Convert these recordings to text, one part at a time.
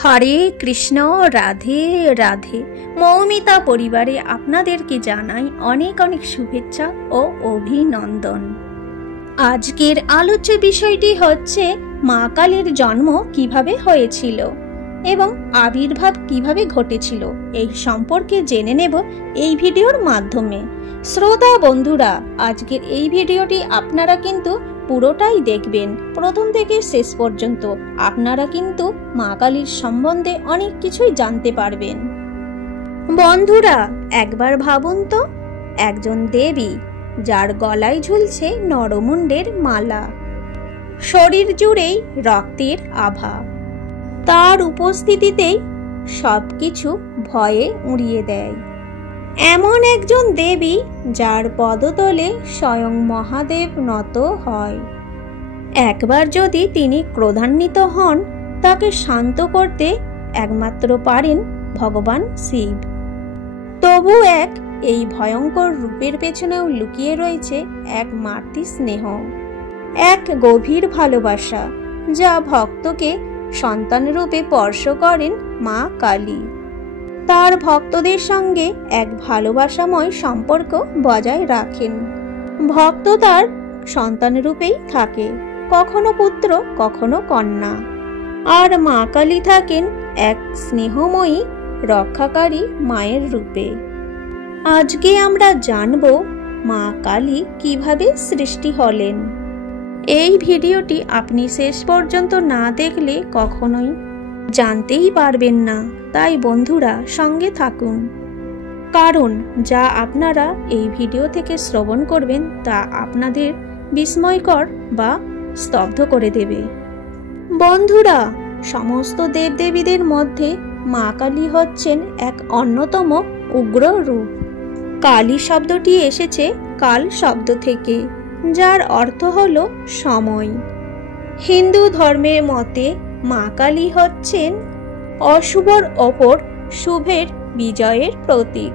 হরে কৃষ্ণ, রাধে রাধে। মৌমিতা পরিবারে আপনাদেরকে জানাই অনেক অনেক শুভেচ্ছা ও অভিনন্দন। আজকের আলোচ্য বিষয়টি হচ্ছে মা কালীর জন্ম কিভাবে হয়েছিল এবং আবির্ভাব কিভাবে ঘটেছিল, এই সম্পর্কে জেনে নেব এই ভিডিওর মাধ্যমে। শ্রোতা বন্ধুরা, আজকের এই ভিডিওটি আপনারা কিন্তু পুরোটাই দেখবেন, প্রথম থেকে শেষ পর্যন্ত। আপনারা কিন্তু মা কালীর সম্বন্ধে অনেক কিছুই জানতে পারবেন। বন্ধুরা, একবার ভাবুন তো, একজন দেবী যার গলায় ঝুলছে নরমুণ্ডের মালা, শরীর জুড়েই রক্তের আভা, তার উপস্থিতিতেই সবকিছু ভয়ে উড়িয়ে দেয়। এমন একজন দেবী যার পদতলে স্বয়ং মহাদেব নত হয়। একবার যদি তিনি ক্রোধান্বিত হন, তাকে শান্ত করতে একমাত্র পারেন ভগবান শিব। তবু এই ভয়ঙ্কর রূপের পেছনেও লুকিয়ে রয়েছে এক মাতৃ স্নেহ, এক গভীর ভালোবাসা, যা ভক্তকে সন্তান রূপে স্পর্শ করেন মা কালী। তার ভক্তদের সঙ্গে এক ভালোবাসাময় সম্পর্ক বজায় রাখেন। ভক্ত তার সন্তান রূপেই থাকে, কখনো পুত্র কখনো কন্যা। আর মা কালী থাকেন এক স্নেহময়ী রক্ষাকারী মায়ের রূপে। আজকে আমরা জানব মা কালী কিভাবে সৃষ্টি হলেন। এই ভিডিওটি আপনি শেষ পর্যন্ত না দেখলে কখনোই জানতেই পারবেন না। তাই বন্ধুরা, সঙ্গে থাকুন, কারণ যা আপনারা এই ভিডিও থেকে শ্রবণ করবেন তা আপনাদের বিস্ময়কর বা স্তব্ধ করে দেবে। বন্ধুরা, সমস্ত দেবদেবীদের মধ্যে মা কালী হচ্ছেন এক অন্যতম উগ্র রূপ। কালী শব্দটি এসেছে কাল শব্দ থেকে, যার অর্থ হল সময়। হিন্দু ধর্মের মতে মা কালী হচ্ছেন অশুভর ওপর শুভের বিজয়ের প্রতীক।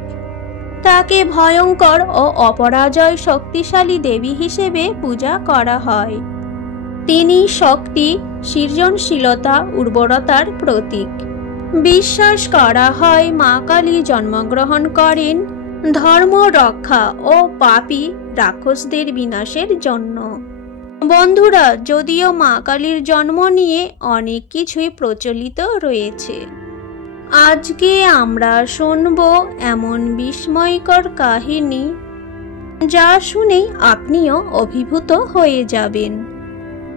তাকে ভয়ঙ্কর ও অপরাজয় শক্তিশালী দেবী হিসেবে পূজা করা হয়। তিনি শক্তি, সৃজনশীলতা, উর্বরতার প্রতীক। বিশ্বাস করা হয় মা কালী জন্মগ্রহণ করেন ধর্ম রক্ষা ও পাপী রাক্ষসদের বিনাশের জন্য। বন্ধুরা, যদিও মা কালীর জন্ম নিয়ে অনেক কিছুই প্রচলিত রয়েছে, আজকে আমরা শুনব এমন বিস্ময়কর কাহিনী যা শুনেই আপনিও অভিভূত হয়ে যাবেন।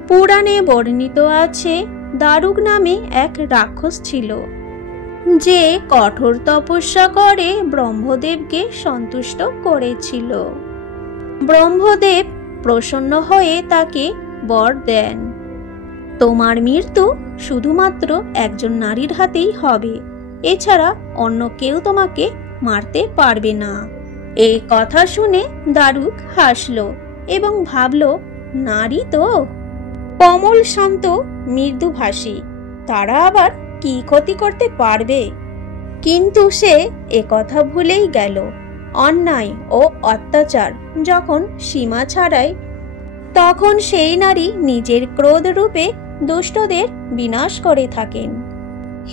পুরাণে বর্ণিত আছে, দারুক নামে এক রাক্ষস ছিল, যে কঠোর তপস্যা করে ব্রহ্মদেবকে সন্তুষ্ট করেছিল। ব্রহ্মদেব প্রসন্ন হয়ে তাকে বর দেন, তোমার মৃত্যু শুধুমাত্র একজন নারীর হাতেই হবে, এছাড়া অন্য কেউ তোমাকে মারতে পারবে না। এই কথা শুনে দারুক হাসল এবং ভাবল, নারী তো কমল শান্ত মৃদুভাষী, তারা আবার কি ক্ষতি করতে পারবে। কিন্তু সে একথা ভুলেই গেল। অন্যায় ও অত্যাচার যখন সীমা ছাড়ায়, তখন সেই নারী নিজের ক্রোধ রূপে দুষ্টদের বিনাশ করে থাকেন।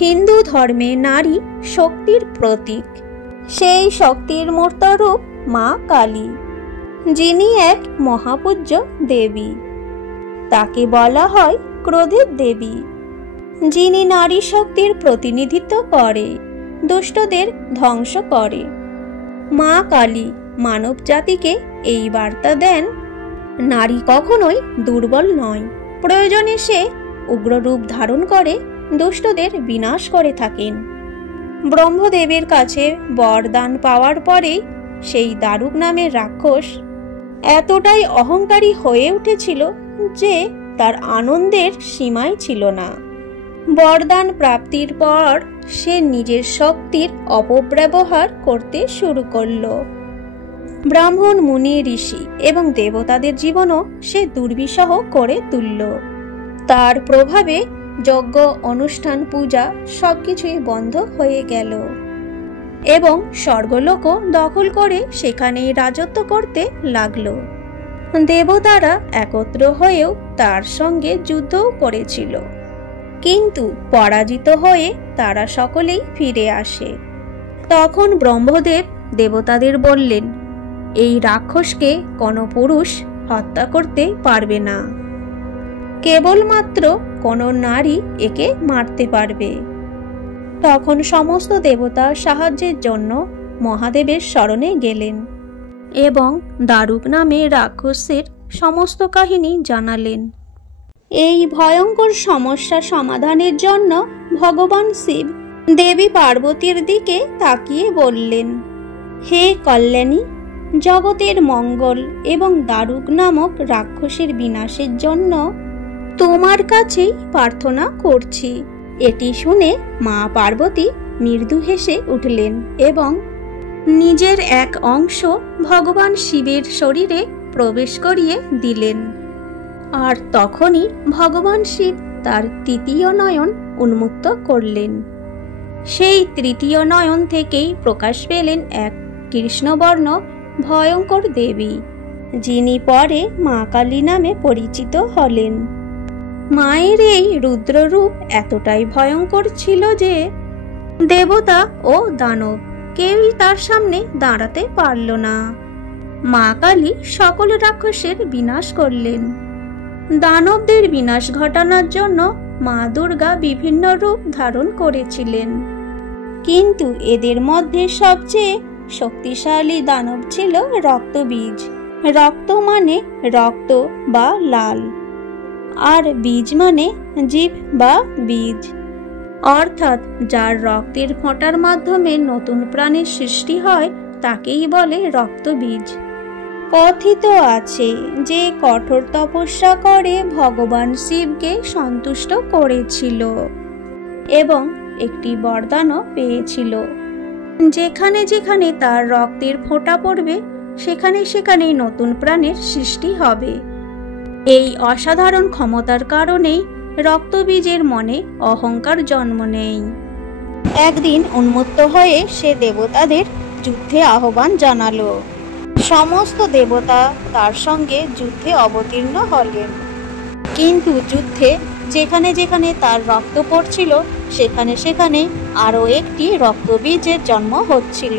হিন্দু ধর্মে নারী শক্তির প্রতীক। সেই শক্তির মূর্ত রূপ মা কালী, যিনি এক মহাপূজ্য দেবী। তাকে বলা হয় ক্রোধের দেবী, যিনি নারী শক্তির প্রতিনিধিত্ব করে, দুষ্টদের ধ্বংস করে। মা কালী মানব জাতিকে এই বার্তা দেন, নারী কখনোই দুর্বল নয়, প্রয়োজনে সে উগ্র রূপ ধারণ করে দুষ্টদের বিনাশ করে থাকেন। ব্রহ্মদেবের কাছে বরদান পাওয়ার পরেই সেই দারুক নামের রাক্ষস এতটাই অহংকারী হয়ে উঠেছিল যে তার আনন্দের সীমাই ছিল না। বরদান প্রাপ্তির পর সে নিজের শক্তির অপব্যবহার করতে শুরু করল। ব্রাহ্মণ, মুনি, ঋষি এবং দেবতাদের জীবনও সে দুর্বিষহ করে তুলল। তার প্রভাবে যজ্ঞ, অনুষ্ঠান, পূজা সবকিছুই বন্ধ হয়ে গেল এবং স্বর্গলোকও দখল করে সেখানে রাজত্ব করতে লাগলো। দেবতারা একত্র হয়েও তার সঙ্গে যুদ্ধও করেছিল, কিন্তু পরাজিত হয়ে তারা সকলেই ফিরে আসে। তখন ব্রহ্মদেব দেবতাদের বললেন, এই রাক্ষসকে কোনো পুরুষ হত্যা করতে পারবে না, কেবলমাত্র কোনো নারী একে মারতে পারবে। তখন সমস্ত দেবতা সাহায্যের জন্য মহাদেবের শরণে গেলেন এবং দারুক নামে রাক্ষসের সমস্ত কাহিনী জানালেন। এই ভয়ঙ্কর সমস্যা সমাধানের জন্য ভগবান শিব দেবী পার্বতীর দিকে তাকিয়ে বললেন, হে কল্যাণী, জগতের মঙ্গল এবং দারুক নামক রাক্ষসের বিনাশের জন্য তোমার কাছেই প্রার্থনা করছি। এটি শুনে মা পার্বতী মৃদু হেসে উঠলেন এবং নিজের এক অংশ ভগবান শিবের শরীরে প্রবেশ করিয়ে দিলেন। আর তখনই ভগবান শিব তার তৃতীয় নয়ন উন্মুক্ত করলেন। সেই তৃতীয় নয়ন থেকেই প্রকাশ পেলেন এক কৃষ্ণবর্ণ ভয়ঙ্কর দেবী, যিনি পরে মা কালী নামে পরিচিত হলেন। মায়ের এই রুদ্ররূপ এতটাই ভয়ঙ্কর ছিল যে দেবতা ও দানব কেউই তার সামনে দাঁড়াতে পারল না। মা কালী সকল রাক্ষসের বিনাশ করলেন। দানবদের বিনাশ ঘটানোর জন্য মা দুর্গা বিভিন্ন রূপ ধারণ করেছিলেন, কিন্তু এদের মধ্যে সবচেয়ে শক্তিশালী দানব ছিল রক্তবীজ। রক্ত মানে রক্ত বা লাল, আর বীজ মানে জীব বা বীজ, অর্থাৎ যার রক্তের ফোঁটার মাধ্যমে নতুন প্রাণের সৃষ্টি হয় তাকেই বলে রক্তবীজ। কথিত আছে যে কঠোর তপস্যা করে ভগবান শিবকে সন্তুষ্ট করেছিল এবং একটি বরদানও পেয়েছিল, যেখানে যেখানে তার রক্তের ফোঁটা পড়বে সেখানে সেখানেই নতুন প্রাণের সৃষ্টি হবে। এই অসাধারণ ক্ষমতার কারণেই রক্তবীজের মনে অহংকার জন্ম নেয়। একদিন উন্মত্ত হয়ে সে দেবতাদের যুদ্ধে আহ্বান জানালো। সমস্ত দেবতা তার সঙ্গে যুদ্ধে অবতীর্ণ হলেন, কিন্তু যুদ্ধে যেখানে যেখানে তার রক্ত পড়ছিল সেখানে সেখানে আরও একটি রক্তবীজের জন্ম হচ্ছিল।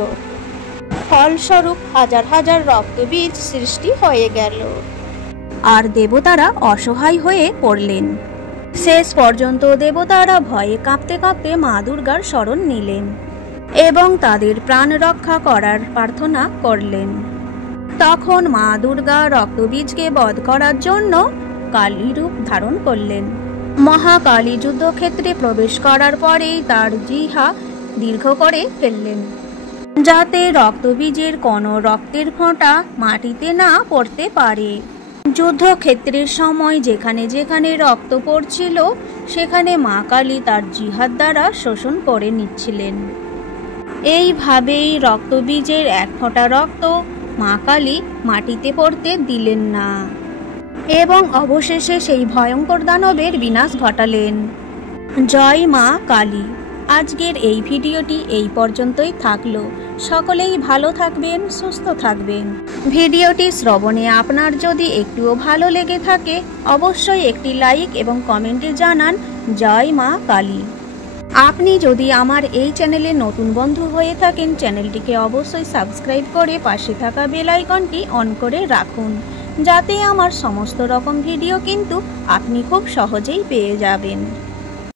ফলস্বরূপ হাজার হাজার রক্তবীজ সৃষ্টি হয়ে গেল, আর দেবতারা অসহায় হয়ে পড়লেন। শেষ পর্যন্ত দেবতারা ভয়ে কাঁপতে কাঁপতে মা দুর্গার শরণ নিলেন এবং তাদের প্রাণ রক্ষা করার প্রার্থনা করলেন। তখন মা দুর্গা রক্তবীজকে বধ করার জন্য কালী রূপ ধারণ করলেন। মহাকালী যুদ্ধক্ষেত্রে প্রবেশ করার পরেই তার জিহ্বা দীর্ঘ করে ফেললেন, যাতে রক্তবীজের কোনো রক্তের ফোঁটা মাটিতে না পড়তে পারে। যুদ্ধক্ষেত্রের সময় যেখানে যেখানে রক্ত পড়ছিল সেখানে মা কালী তার জিহ্বার দ্বারা শোষণ করে নিচ্ছিলেন। এইভাবেই রক্তবীজের এক ফোঁটা রক্ত মা কালী মাটিতে পড়তে দিলেন না এবং অবশেষে সেই ভয়ঙ্কর দানবের বিনাশ ঘটালেন। জয় মা কালী। আজকের এই ভিডিওটি এই পর্যন্তই থাকলো। সকলেই ভালো থাকবেন, সুস্থ থাকবেন। ভিডিওটি শ্রবণে আপনার যদি একটুও ভালো লেগে থাকে অবশ্যই একটি লাইক এবং কমেন্টে জানান জয় মা কালী। আপনি যদি আমার এই চ্যানেলে নতুন বন্ধু হয়ে থাকেন চ্যানেলটিকে অবশ্যই সাবস্ক্রাইব করে পাশে থাকা বেল আইকনটি অন করে রাখুন, যাতে আমার সমস্ত রকম ভিডিও কিন্তু আপনি খুব সহজেই পেয়ে যাবেন।